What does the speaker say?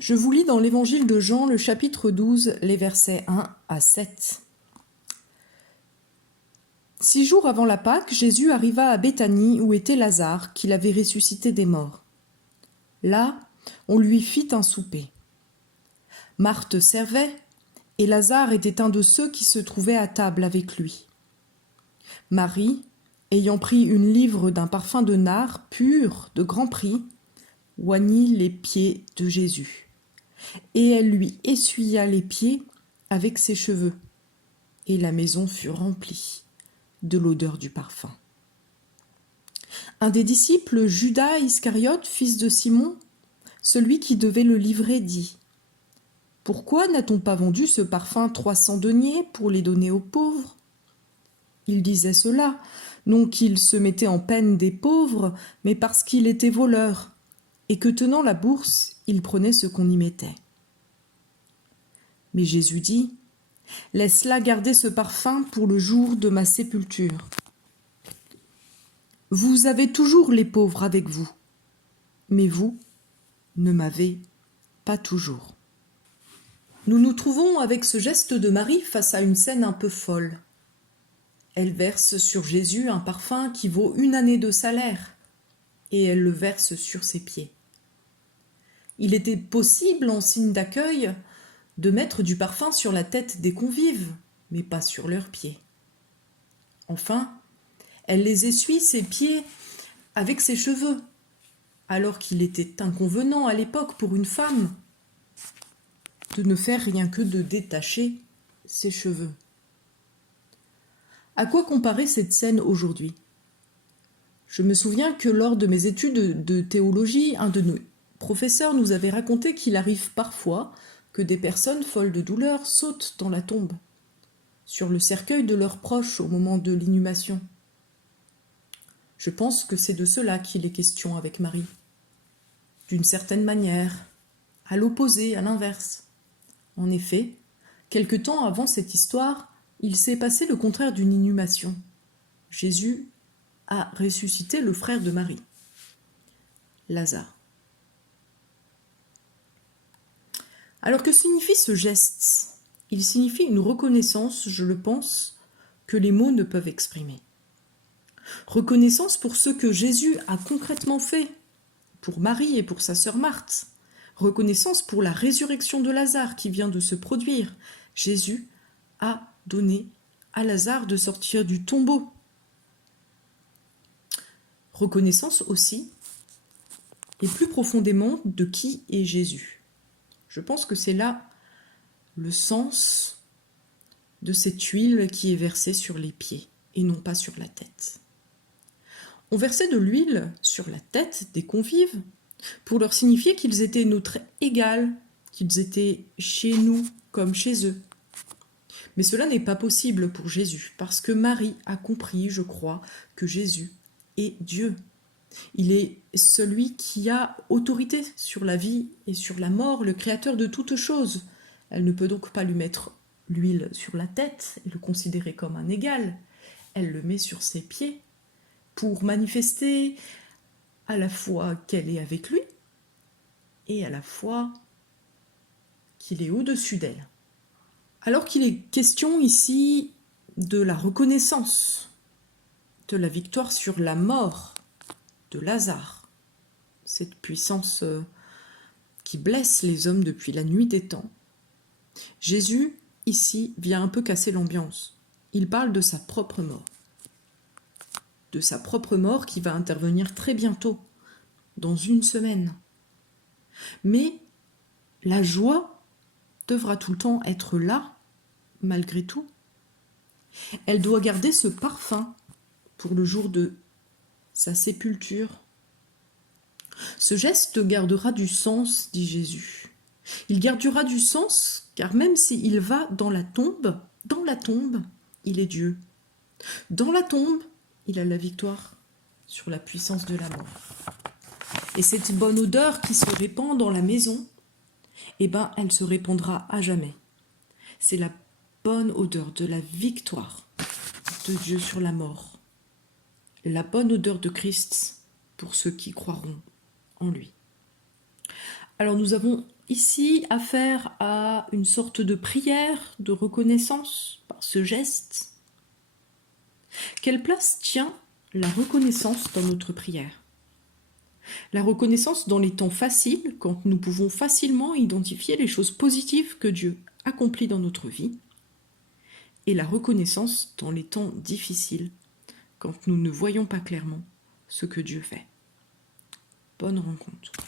Je vous lis dans l'Évangile de Jean, le chapitre 12, les versets 1 à 7. 6 jours avant la Pâque, Jésus arriva à Béthanie où était Lazare, qu'il avait ressuscité des morts. Là, on lui fit un souper. Marthe servait, et Lazare était un de ceux qui se trouvaient à table avec lui. Marie, ayant pris une livre d'un parfum de nard pur, de grand prix, oignit les pieds de Jésus. Et elle lui essuya les pieds avec ses cheveux, et la maison fut remplie de l'odeur du parfum. Un des disciples, Judas Iscariote, fils de Simon, celui qui devait le livrer, dit : « Pourquoi n'a-t-on pas vendu ce parfum 300 deniers pour les donner aux pauvres ?» Il disait cela, non qu'il se mettait en peine des pauvres, mais parce qu'il était voleur, et que tenant la bourse, il prenait ce qu'on y mettait. Mais Jésus dit : « Laisse-la garder ce parfum pour le jour de ma sépulture. Vous avez toujours les pauvres avec vous, mais vous ne m'avez pas toujours. » Nous nous trouvons avec ce geste de Marie face à une scène un peu folle. Elle verse sur Jésus un parfum qui vaut 1 année de salaire, et elle le verse sur ses pieds. Il était possible, en signe d'accueil, de mettre du parfum sur la tête des convives, mais pas sur leurs pieds. Enfin, elle les essuie, ses pieds, avec ses cheveux, alors qu'il était inconvenant à l'époque pour une femme de ne faire rien que de détacher ses cheveux. À quoi comparer cette scène aujourd'hui ? Je me souviens que lors de mes études de théologie, un de nos professeurs nous avait raconté qu'il arrive parfois que des personnes folles de douleur sautent dans la tombe, sur le cercueil de leurs proches au moment de l'inhumation. Je pense que c'est de cela qu'il est question avec Marie. D'une certaine manière, à l'opposé, à l'inverse. En effet, quelque temps avant cette histoire, il s'est passé le contraire d'une inhumation. Jésus a ressuscité le frère de Marie, Lazare. Alors que signifie ce geste ? Il signifie une reconnaissance, je le pense, que les mots ne peuvent exprimer. Reconnaissance pour ce que Jésus a concrètement fait, pour Marie et pour sa sœur Marthe. Reconnaissance pour la résurrection de Lazare qui vient de se produire. Jésus a donné à Lazare de sortir du tombeau. Reconnaissance aussi, et plus profondément, de qui est Jésus. Je pense que c'est là le sens de cette huile qui est versée sur les pieds et non pas sur la tête. On versait de l'huile sur la tête des convives pour leur signifier qu'ils étaient notre égal, qu'ils étaient chez nous comme chez eux. Mais cela n'est pas possible pour Jésus, parce que Marie a compris, je crois, que Jésus est Dieu. Il est celui qui a autorité sur la vie et sur la mort, le créateur de toutes choses. Elle ne peut donc pas lui mettre l'huile sur la tête et le considérer comme un égal. Elle le met sur ses pieds pour manifester à la fois qu'elle est avec lui et à la fois qu'il est au-dessus d'elle. Alors qu'il est question ici de la reconnaissance, de la victoire sur la mort de Lazare, cette puissance qui blesse les hommes depuis la nuit des temps, Jésus, ici, vient un peu casser l'ambiance. Il parle de sa propre mort. De sa propre mort qui va intervenir très bientôt, dans 1 semaine. Mais la joie devra tout le temps être là, malgré tout. Elle doit garder ce parfum pour le jour de sa sépulture. Ce geste gardera du sens, dit Jésus. Il gardera du sens, car même s'il va dans la tombe, il est Dieu. Dans la tombe, il a la victoire sur la puissance de la mort. Et cette bonne odeur qui se répand dans la maison, elle se répandra à jamais. C'est la bonne odeur de la victoire de Dieu sur la mort. La bonne odeur de Christ pour ceux qui croiront en lui. Alors nous avons ici affaire à une sorte de prière de reconnaissance par ce geste. Quelle place tient la reconnaissance dans notre prière? La reconnaissance dans les temps faciles, quand nous pouvons facilement identifier les choses positives que Dieu accomplit dans notre vie, et la reconnaissance dans les temps difficiles, quand nous ne voyons pas clairement ce que Dieu fait. Bonne rencontre.